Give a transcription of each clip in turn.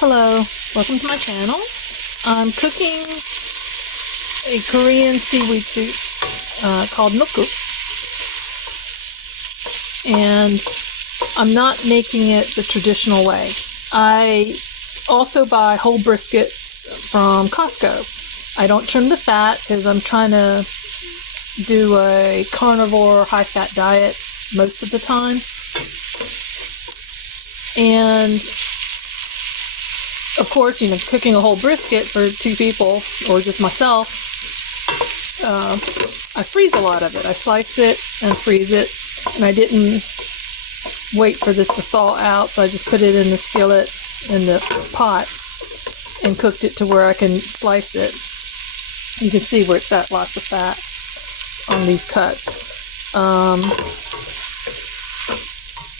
Hello, welcome to my channel. I'm cooking a Korean seaweed soup called nukku, and I'm not making it the traditional way. I also buy whole briskets from Costco. I don't trim the fat because I'm trying to do a carnivore high-fat diet most of the time. And of course, cooking a whole brisket for 2 people or just myself, I freeze a lot of it. I slice it and freeze it, and I didn't wait for this to thaw out, so I just put it in the skillet in the pot and cooked it to where I can slice it. You can see where it's got lots of fat on these cuts.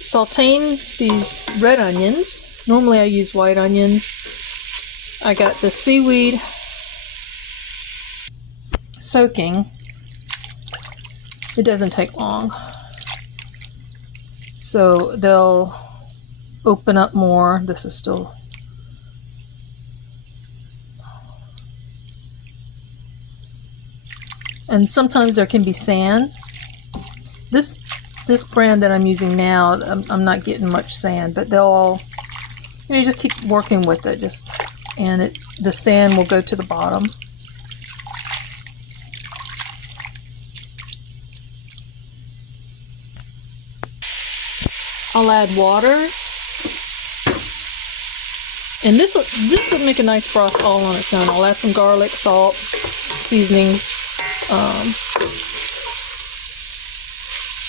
Sauteing these red onions. Normally I use white onions. I got the seaweed soaking. It doesn't take long. So they'll open up more. This is still... And sometimes there can be sand. This brand that I'm using now, I'm not getting much sand, but they'll all, you just keep working with it, and the sand will go to the bottom. I'll add water, and this would make a nice broth all on its own. I'll add some garlic, salt, seasonings.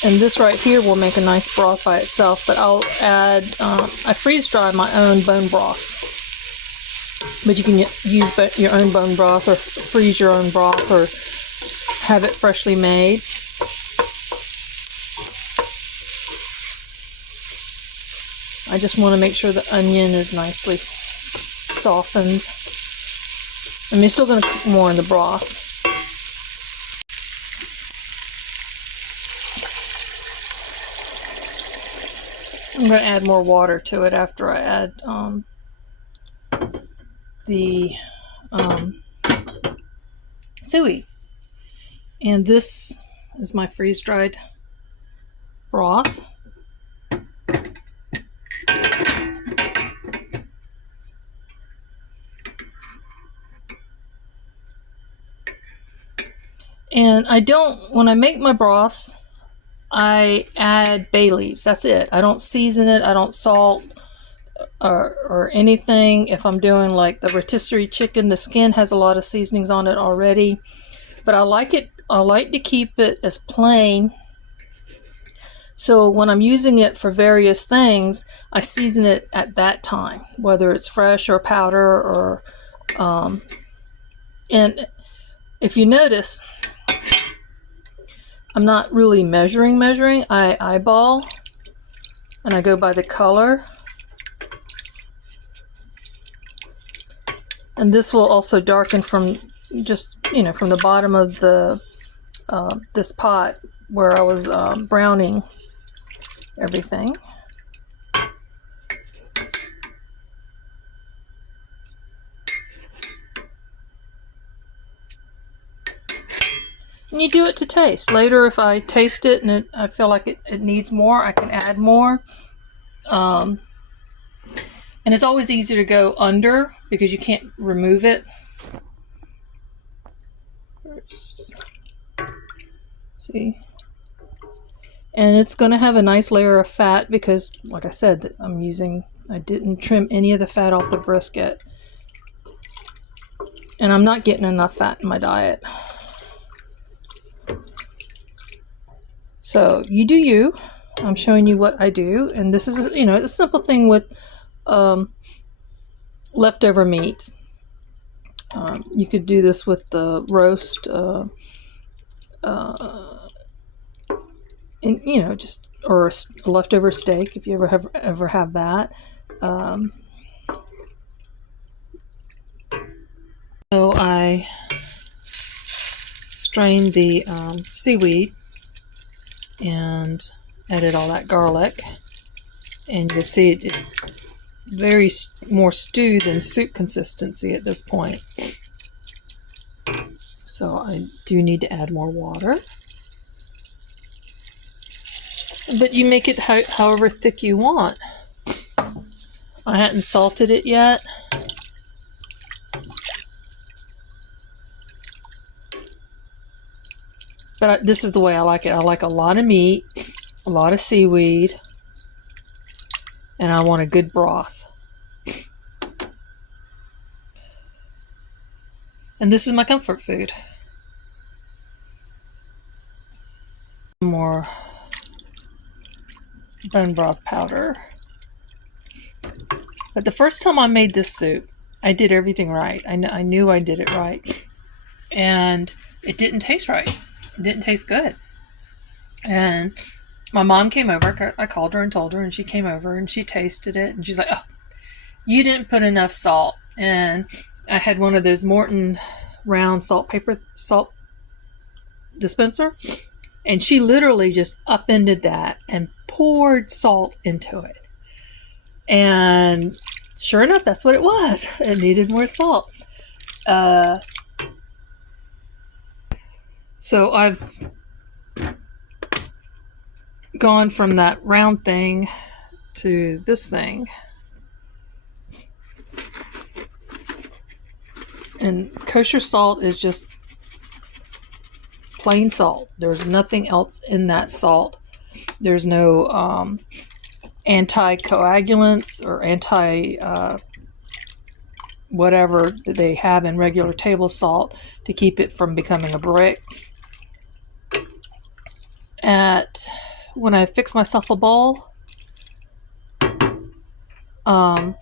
And this right here will make a nice broth by itself, but I'll add, I freeze dry my own bone broth. But you can use your own bone broth or freeze your own broth or have it freshly made. I just want to make sure the onion is nicely softened. And you're still going to cook more in the broth. I'm going to add more water to it after I add the seaweed. And this is my freeze-dried broth. And when I make my broths, I add bay leaves. That's it. I don't season it. I don't salt or anything. If I'm doing like the rotisserie chicken, the skin has a lot of seasonings on it already. But I like to keep it as plain. So when I'm using it for various things, I season it at that time, whether it's fresh or powder or and if you notice, I'm not really measuring. I eyeball, and I go by the color. And this will also darken from just, from the bottom of the this pot where I was browning everything. And you do it to taste. Later, if I taste it and I feel like it needs more, I can add more. And it's always easier to go under because you can't remove it. First, see? And it's going to have a nice layer of fat because, like I said, I didn't trim any of the fat off the brisket. And I'm not getting enough fat in my diet. So you do you. I'm showing you what I do, and this is a simple thing with leftover meat. You could do this with the roast, and or a leftover steak if you ever have that. So I strained the seaweed and added all that garlic, and you can see very more stew than soup consistency at this point. So I do need to add more water. But you make it however thick you want. I hadn't salted it yet. But this is the way I like it. I like a lot of meat, a lot of seaweed, and I want a good broth. And this is my comfort food. More bone broth powder. But the first time I made this soup, I did everything right. I knew I did it right. And it didn't taste right. It didn't taste good. And my mom came over. I called her and told her, and she came over and she tasted it. And she's like, oh, you didn't put enough salt. And I had one of those Morton round salt dispenser. And she literally just upended that and poured salt into it. And sure enough, that's what it was. It needed more salt. So I've gone from that round thing to this thing. And kosher salt is just plain salt. There's nothing else in that salt. There's no anticoagulants or whatever that they have in regular table salt to keep it from becoming a brick. When I fix myself a bowl, I'll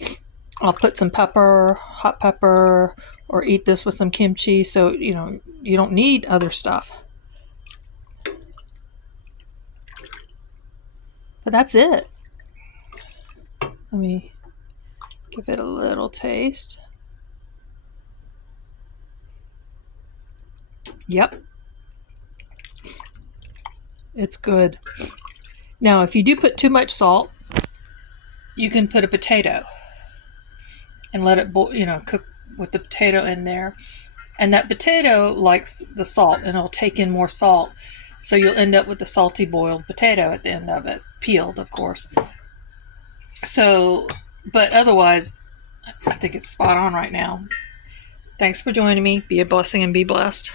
put some pepper, hot pepper, or eat this with some kimchi. So, you know, you don't need other stuff. But that's it. Let me give it a little taste. Yep. It's good. Now, if you do put too much salt, you can put a potato and let it cook with the potato in there. And that potato likes the salt, and it'll take in more salt. So you'll end up with a salty boiled potato at the end of it, peeled, of course. So, but otherwise, I think it's spot on right now. Thanks for joining me. Be a blessing and be blessed.